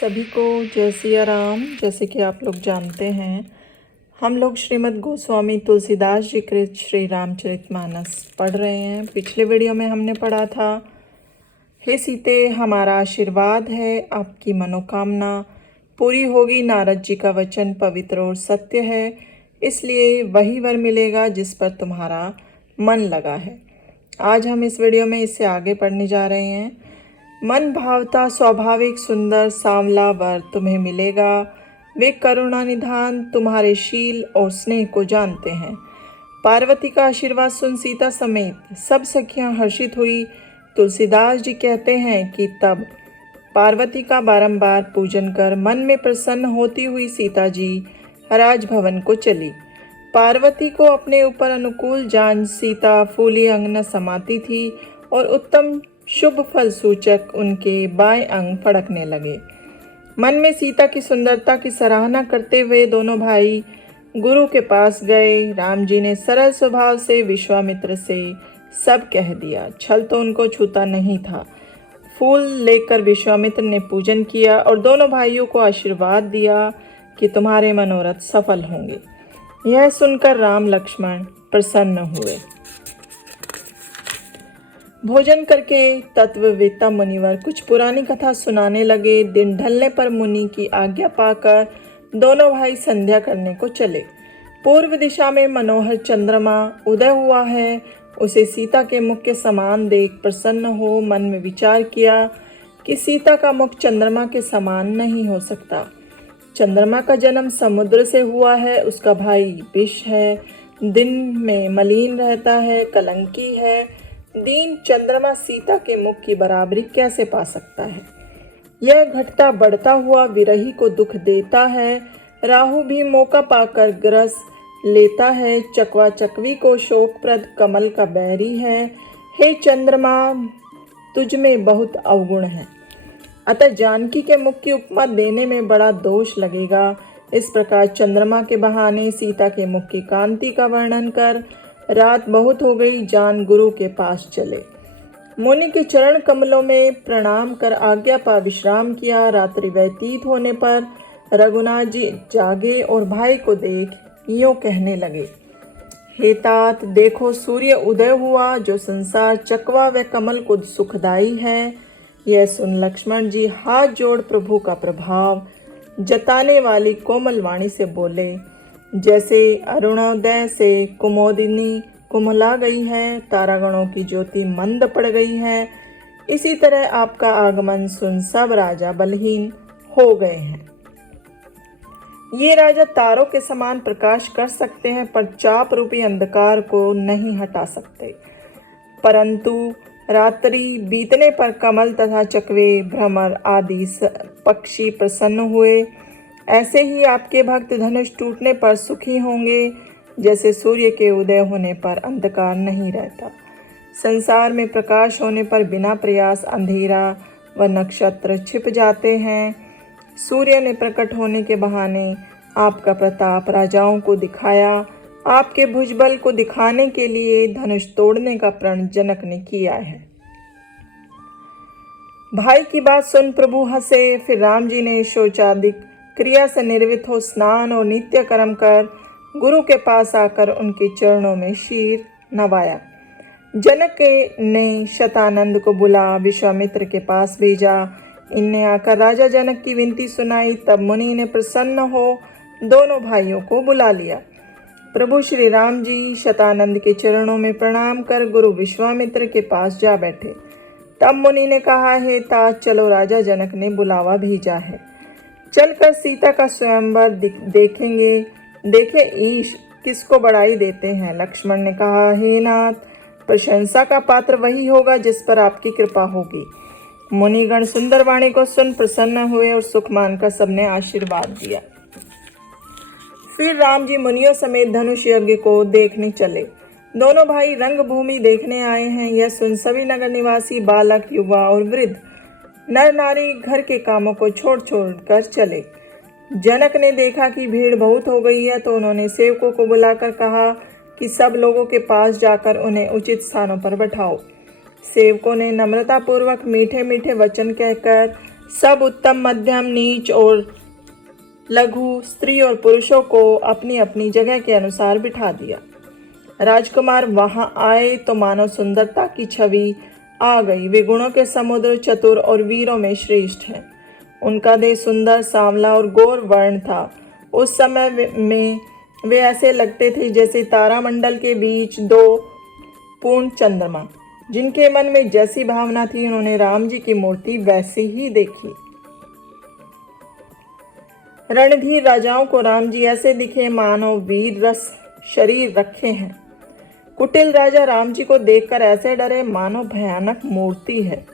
सभी को जय सिया राम। जैसे कि आप लोग जानते हैं, हम लोग श्रीमद् गोस्वामी तुलसीदास जी कृत श्री रामचरितमानस पढ़ रहे हैं। पिछले वीडियो में हमने पढ़ा था, हे सीते हमारा आशीर्वाद है, आपकी मनोकामना पूरी होगी। नारद जी का वचन पवित्र और सत्य है, इसलिए वही वर मिलेगा जिस पर तुम्हारा मन लगा है। आज हम इस वीडियो में इससे आगे पढ़ने जा रहे हैं। मन भावता स्वाभाविक सुंदर सांवला वर तुम्हें मिलेगा। वे करुणा निधान तुम्हारे शील और स्नेह को जानते हैं। पार्वती का आशीर्वाद सुन सीता समेत सब सखियां हर्षित हुई। तुलसीदास जी कहते हैं कि तब पार्वती का बारंबार पूजन कर मन में प्रसन्न होती हुई सीता जी राजभवन को चली। पार्वती को अपने ऊपर अनुकूल जान सीता फूली अंग न समाती थी और उत्तम शुभ फल सूचक उनके बाएं अंग फड़कने लगे। मन में सीता की सुंदरता की सराहना करते हुए दोनों भाई गुरु के पास गए। राम जी ने सरल स्वभाव से विश्वामित्र से सब कह दिया। छल तो उनको छूता नहीं था। फूल लेकर विश्वामित्र ने पूजन किया और दोनों भाइयों को आशीर्वाद दिया कि तुम्हारे मनोरथ सफल होंगे। यह सुनकर राम लक्ष्मण प्रसन्न हुए। भोजन करके तत्ववेत्ता मुनिवर कुछ पुरानी कथा सुनाने लगे। दिन ढलने पर मुनि की आज्ञा पाकर दोनों भाई संध्या करने को चले। पूर्व दिशा में मनोहर चंद्रमा उदय हुआ है। उसे सीता के मुख के समान देख प्रसन्न हो मन में विचार किया कि सीता का मुख चंद्रमा के समान नहीं हो सकता। चंद्रमा का जन्म समुद्र से हुआ है। उसका भाई विष है, दिन में मलिन रहता है, कलंकी है। दीन चंद्रमा सीता के मुख की बराबरी कैसे पा सकता है? यह घटता बढ़ता हुआ विरही को दुख देता है। राहु भी मौका पाकर ग्रस लेता है। चकवा चकवी को शोकप्रद कमल का बैरी है। हे चंद्रमा, तुझ में बहुत अवगुण है, अतः जानकी के मुख की उपमा देने में बड़ा दोष लगेगा। इस प्रकार चंद्रमा के बहाने सीता के मुख की कांति का वर्णन कर रात बहुत हो गई जान गुरु के पास चले। मुनि के चरण कमलों में प्रणाम कर आज्ञा पा विश्राम किया। रात्रि व्यतीत होने पर रघुनाथ जी जागे और भाई को देख यूं कहने लगे, हे तात, देखो सूर्य उदय हुआ जो संसार चकवा व कमल को सुखदाई है। यह सुन लक्ष्मण जी हाथ जोड़ प्रभु का प्रभाव जताने वाली कोमल वाणी से बोले, जैसे अरुणोदय से कुमोदिनी कुमला गई है, तारागणों की ज्योति मंद पड़ गई है, इसी तरह आपका आगमन सुन सब राजा बलहीन हो गए हैं। ये राजा तारों के समान प्रकाश कर सकते हैं पर चाप रूपी अंधकार को नहीं हटा सकते। परंतु रात्रि बीतने पर कमल तथा चकवे भ्रमर आदि पक्षी प्रसन्न हुए। ऐसे ही आपके भक्त धनुष टूटने पर सुखी होंगे, जैसे सूर्य के उदय होने पर अंधकार नहीं रहता। संसार में प्रकाश होने पर बिना प्रयास अंधेरा व नक्षत्र छिप जाते हैं। सूर्य ने प्रकट होने के बहाने आपका प्रताप राजाओं को दिखाया। आपके भुजबल को दिखाने के लिए धनुष तोड़ने का प्रण जनक ने किया है। भाई की बात सुन प्रभु हंसे। फिर राम जी ने शौचादि क्रिया से निर्वित हो स्नान और नित्य कर्म कर गुरु के पास आकर उनके चरणों में शीर नवाया। जनक ने शतानंद को बुला विश्वामित्र के पास भेजा। इनने आकर राजा जनक की विनती सुनाई। तब मुनि ने प्रसन्न हो दोनों भाइयों को बुला लिया। प्रभु श्री राम जी शतानंद के चरणों में प्रणाम कर गुरु विश्वामित्र के पास जा बैठे। तब मुनि ने कहा, हे तात, चलो, राजा जनक ने बुलावा भेजा है, चलकर सीता का स्वयंवर देखेंगे। देखे ईश किसको बड़ाई देते हैं। लक्ष्मण ने कहा, हे नाथ, प्रशंसा का पात्र वही होगा जिस पर आपकी कृपा होगी। मुनिगण सुंदर वाणी को सुन प्रसन्न हुए और सुख मानकर सबने आशीर्वाद दिया। फिर राम जी मुनियों समेत धनुष यज्ञ को देखने चले। दोनों भाई रंगभूमि देखने आए हैं। यह सुन सभी नगर निवासी बालक युवा और वृद्ध नर नारी घर के कामों को छोड़ कर चले। जनक ने देखा कि भीड़ बहुत हो गई है तो उन्होंने सेवकों को बुलाकर कहा कि सब लोगों के पास जाकर उन्हें उचित स्थानों पर बैठाओ। सेवकों ने नम्रतापूर्वक मीठे मीठे वचन कहकर सब उत्तम, मध्यम, नीच और लघु, स्त्री और पुरुषों को अपनी अपनी जगह के अनुसार बिठा दिया। राजकुमार वहां आए तो मानव सुंदरता की छवि आ गई। वे गुणों के समुद्र, चतुर और वीरों में श्रेष्ठ हैं। उनका देह सुंदर, सांवला और गौर वर्ण था। उस समय में वे ऐसे लगते थे जैसे तारामंडल के बीच दो पूर्ण चंद्रमा। जिनके मन में जैसी भावना थी, उन्होंने राम जी की मूर्ति वैसी ही देखी। रणधीर राजाओं को राम जी ऐसे दिखे मानो वीर रस शरीर रखे हैं। कुटिल राजा राम जी को देखकर ऐसे डरे मानो भयानक मूर्ति है।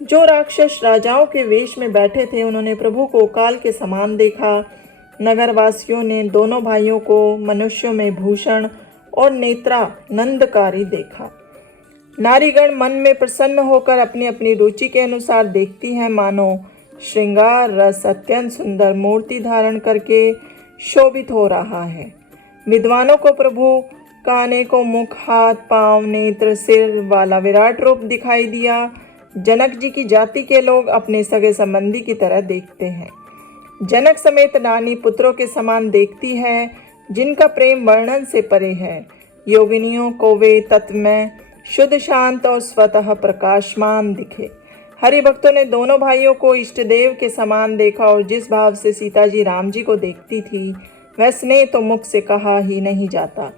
जो राक्षस राजाओं के वेश में बैठे थे, उन्होंने प्रभु को काल के समान देखा। नगरवासियों ने दोनों भाइयों को मनुष्यों में भूषण और नेत्रानंदकारी देखा। नारीगण मन में प्रसन्न होकर अपनी अपनी रुचि के अनुसार देखती हैं, मानो श्रृंगार रस अत्यंत सुंदर मूर्ति धारण करके शोभित हो रहा है। विद्वानों को प्रभु का अनेकों मुख, हाथ, पांव, नेत्र, सिर वाला विराट रूप दिखाई दिया। जनक जी की जाति के लोग अपने सगे संबंधी की तरह देखते हैं। जनक समेत रानी पुत्रों के समान देखती है, जिनका प्रेम वर्णन से परे है। योगिनियों को वे तत्वमय, शुद्ध, शांत और स्वतः प्रकाशमान दिखे। हरि भक्तों ने दोनों भाइयों को इष्ट देव के समान देखा और जिस भाव से सीता जी राम जी को देखती थी, वह स्नेह तो मुख से कहा ही नहीं जाता।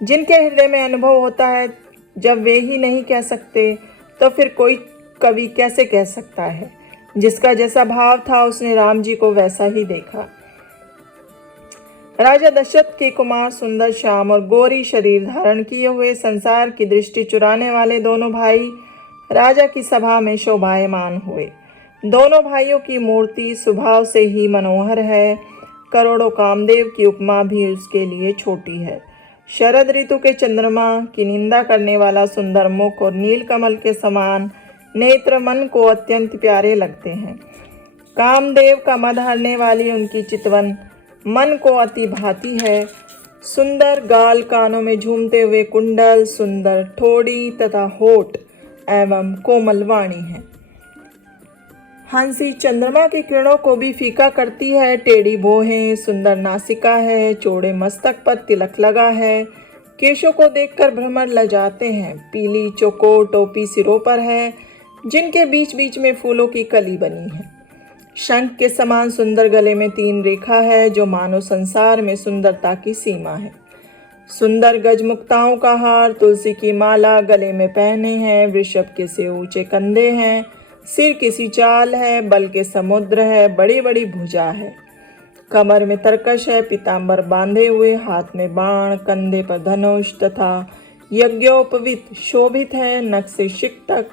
जिनके हृदय में अनुभव होता है, जब वे ही नहीं कह सकते तो फिर कोई कवि कैसे कह सकता है। जिसका जैसा भाव था, उसने राम जी को वैसा ही देखा। राजा दशरथ के कुमार सुंदर श्याम और गौरी शरीर धारण किए हुए, संसार की दृष्टि चुराने वाले दोनों भाई राजा की सभा में शोभायमान हुए। दोनों भाइयों की मूर्ति स्वभाव से ही मनोहर है। करोड़ों कामदेव की उपमा भी उसके लिए छोटी है। शरद ऋतु के चंद्रमा की निंदा करने वाला सुंदर मुख और नीलकमल के समान नेत्र मन को अत्यंत प्यारे लगते हैं। कामदेव का मद हरने वाली उनकी चितवन मन को अति भाती है। सुंदर गाल, कानों में झूमते हुए कुंडल, सुंदर ठोड़ी तथा होठ एवं कोमल वाणी है। हंसी चंद्रमा की किरणों को भी फीका करती है। टेढ़ी भौहें, सुंदर नासिका है, चौड़े मस्तक पर तिलक लगा है। केशों को देखकर भ्रमर लजाते हैं। पीली चौकोर टोपी सिरों पर है, जिनके बीच बीच में फूलों की कली बनी है। शंख के समान सुंदर गले में 3 रेखा है, जो मानो संसार में सुंदरता की सीमा है। सुंदर गजमुक्ताओं का हार, तुलसी की माला गले में पहने हैं। वृषभ के से ऊंचे कंधे हैं। सिर किसी चाल है, बल के समुद्र है, बड़ी बड़ी भुजा है। कमर में तरकश है, पीतांबर बांधे हुए, हाथ में बाण, कंधे पर धनुष तथा यज्ञोपवीत शोभित है। नख से शिक तक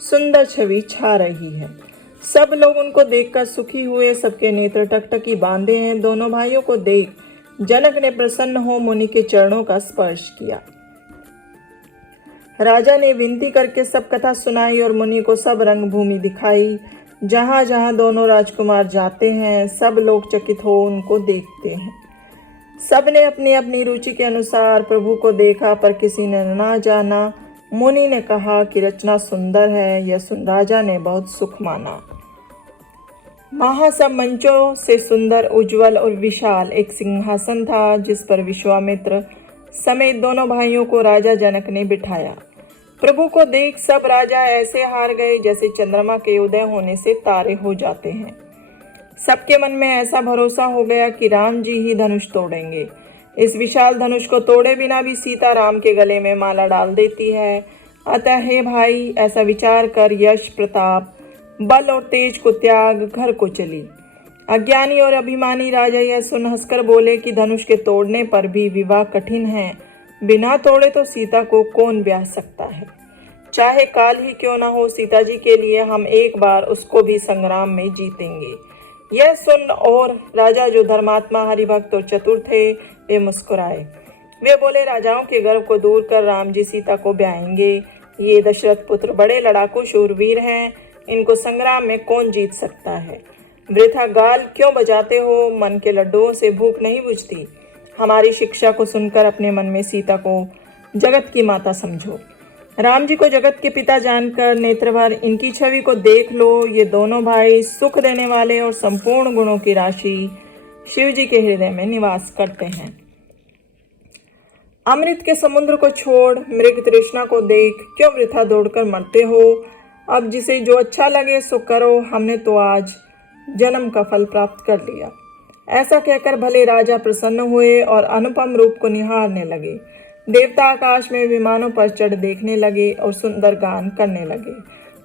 सुंदर छवि छा रही है। सब लोग उनको देखकर सुखी हुए। सबके नेत्र टकटकी बांधे हैं। दोनों भाइयों को देख जनक ने प्रसन्न हो मुनि के चरणों का स्पर्श किया। राजा ने विनती करके सब कथा सुनाई और मुनि को सब रंगभूमि दिखाई। जहां जहां दोनों राजकुमार जाते हैं, सब लोग चकित हो उनको देखते हैं। सब ने अपनी अपनी रुचि के अनुसार प्रभु को देखा, पर किसी ने ना जाना। मुनि ने कहा कि रचना सुंदर है। यह सुन राजा ने बहुत सुख माना। वहां सब मंचों से सुंदर, उज्जवल और विशाल एक सिंहासन था, जिस पर विश्वामित्र समेत दोनों भाइयों को राजा जनक ने बिठाया। प्रभु को देख सब राजा ऐसे हार गए जैसे चंद्रमा के उदय होने से तारे हो जाते हैं। सबके मन में ऐसा भरोसा हो गया कि राम जी ही धनुष तोड़ेंगे। इस विशाल धनुष को तोड़े बिना भी सीता राम के गले में माला डाल देती है। अतः हे भाई, ऐसा विचार कर यश, प्रताप, बल और तेज को त्याग घर को चली। अज्ञानी और अभिमानी राजा यह सुन हंसकर बोले कि धनुष के तोड़ने पर भी विवाह कठिन है। बिना तोड़े तो सीता को कौन ब्याह सकता है। चाहे काल ही क्यों ना हो, सीता जी के लिए हम एक बार उसको भी संग्राम में जीतेंगे। यह सुन और राजा, जो धर्मात्मा, हरिभक्त और चतुर थे, वे मुस्कुराए। वे बोले, राजाओं के गर्व को दूर कर राम जी सीता को ब्याहेंगे। ये दशरथ पुत्र बड़े लड़ाकू शूरवीर हैं। इनको संग्राम में कौन जीत सकता है। वृथा गाल क्यों बजाते हो। मन के लड्डुओं से भूख नहीं बुझती। हमारी शिक्षा को सुनकर अपने मन में सीता को जगत की माता समझो। राम जी को जगत के पिता जानकर नेत्र भर इनकी छवि को देख लो। ये दोनों भाई सुख देने वाले और संपूर्ण गुणों की राशि शिव जी के हृदय में निवास करते हैं। अमृत के समुद्र को छोड़ मृग तृष्णा को देख क्यों वृथा दौड़कर मरते हो। अब जिसे जो अच्छा लगे सो करो, हमने तो आज जन्म का फल प्राप्त कर लिया। ऐसा कहकर भले राजा प्रसन्न हुए और अनुपम रूप को निहारने लगे। देवता आकाश में विमानों पर चढ़ देखने लगे और सुंदर गान करने लगे।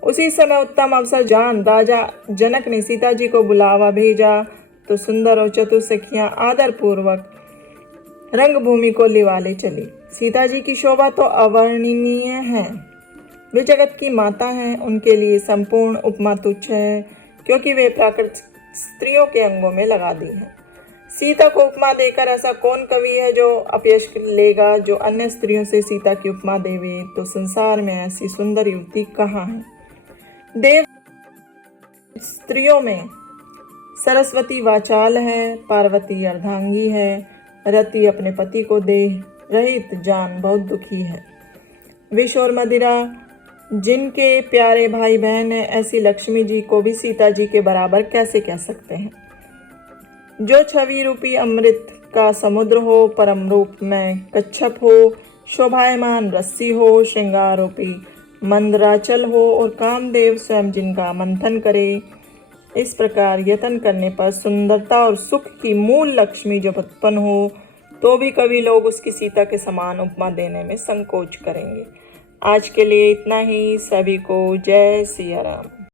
उसी समय उत्तम अवसर जान राजा जनक ने सीता जी को बुलावा भेजा तो सुंदर और चतुर सखियां आदर पूर्वक रंगभूमि को लिवाले चली। सीता जी की शोभा तो अवर्णनीय है। वे जगत की माता हैं, उनके लिए संपूर्ण उपमा तुच्छ है, क्योंकि वे प्राकृतिक स्त्रियों के अंगों में लगा दी है। सीता को उपमा देकर ऐसा कौन कवि है जो अपयश लेगा। जो अन्य स्त्रियों से सीता की उपमा देवे तो संसार में ऐसी सुंदर युवती कहाँ है। देव स्त्रियों में सरस्वती वाचाल है, पार्वती अर्धांगी है, रति अपने पति को देह रहित जान बहुत दुखी है। विष और मदिरा जिनके प्यारे भाई बहन है, ऐसी लक्ष्मी जी को भी सीता जी के बराबर कैसे कह सकते हैं। जो छवि रूपी अमृत का समुद्र हो, परम रूप में कच्छप हो, शोभायमान रस्सी हो, श्रृंगार रूपी मंदराचल हो और कामदेव स्वयं जिनका मंथन करे। इस प्रकार यत्न करने पर सुंदरता और सुख की मूल लक्ष्मी जब उत्पन्न हो तो भी कवि लोग उसकी सीता के समान उपमा देने में संकोच करेंगे। आज के लिए इतना ही। सभी को जय सिया राम।